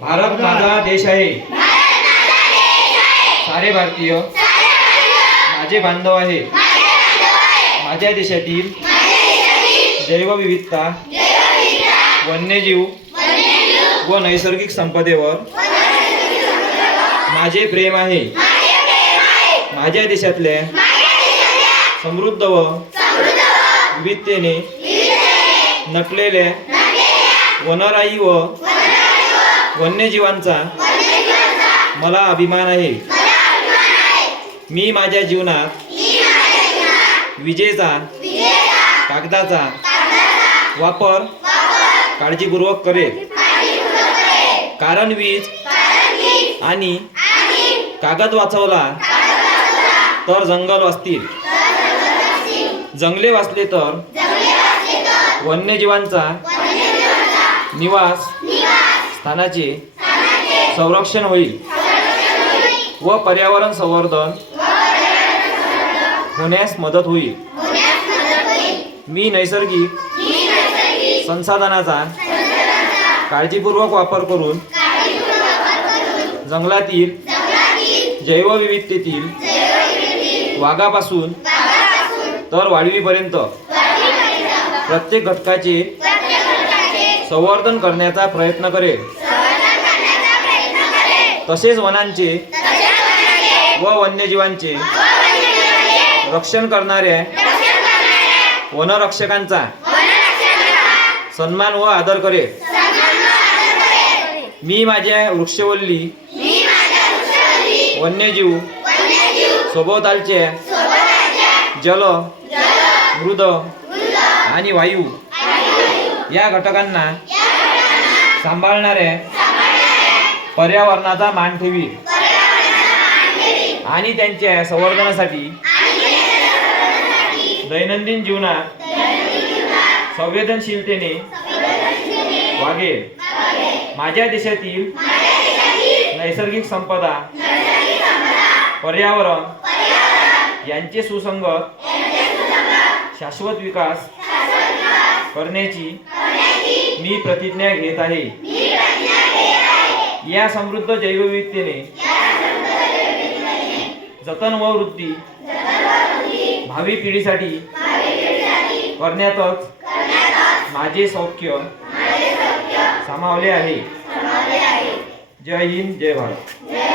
भारत माझा देश आहे. सारे भारतीय. माझे बांधव आहे. माझ्या देशातील जैवविविधता वन्यजीव व नैसर्गिक संपदेवर माझे प्रेम आहे. माझ्या देशातल्या समृद्ध व विविधतेने नटलेल्या वनराई व वन्यजीवांचा मला अभिमान आहे. मी माझ्या जीवनात विजेचा कागदाचा वापर काळजीपूर्वक करेल. कारण वीज आणि कागद वाचवला तर जंगल वाचतील. जंगले वाचले तर वन्यजीवांचा निवास स्थानाचे संरक्षण होईल व पर्यावरण संवर्धन होण्यास मदत होईल. मी नैसर्गिक संसाधनाचा काळजीपूर्वक वापर करून जंगलातील जैवविविधतेतील वाघापासून तर वाढवीपर्यंत प्रत्येक घटकाचे संवर्धन करण्याचा प्रयत्न करेल. तसेच वनांचे व वन्यजीवांचे रक्षण करणाऱ्या वनरक्षकांचा सन्मान व आदर करेल. मी माझ्या वृक्षवल्ली वन्यजीव सभोवतालच्या जल मृद आणि वायू या घटकांना सांभाळणाऱ्या पर्यावरणाचा मान ठेवी. आणि त्यांच्या संवर्धनासाठी दैनंदिन जीवनात संवेदनशीलतेने वागेल. माझ्या देशातील नैसर्गिक संपदा पर्यावरण यांचे सुसंगत शाश्वत विकास करण्याची मी प्रतिज्ञा घेत आहे. या समृद्ध जैवविविधतेने जतन व वृद्धी भावी पिढीसाठी करण्यातच माझे सौख्य सामावले आहे. जय हिंद जय भारत.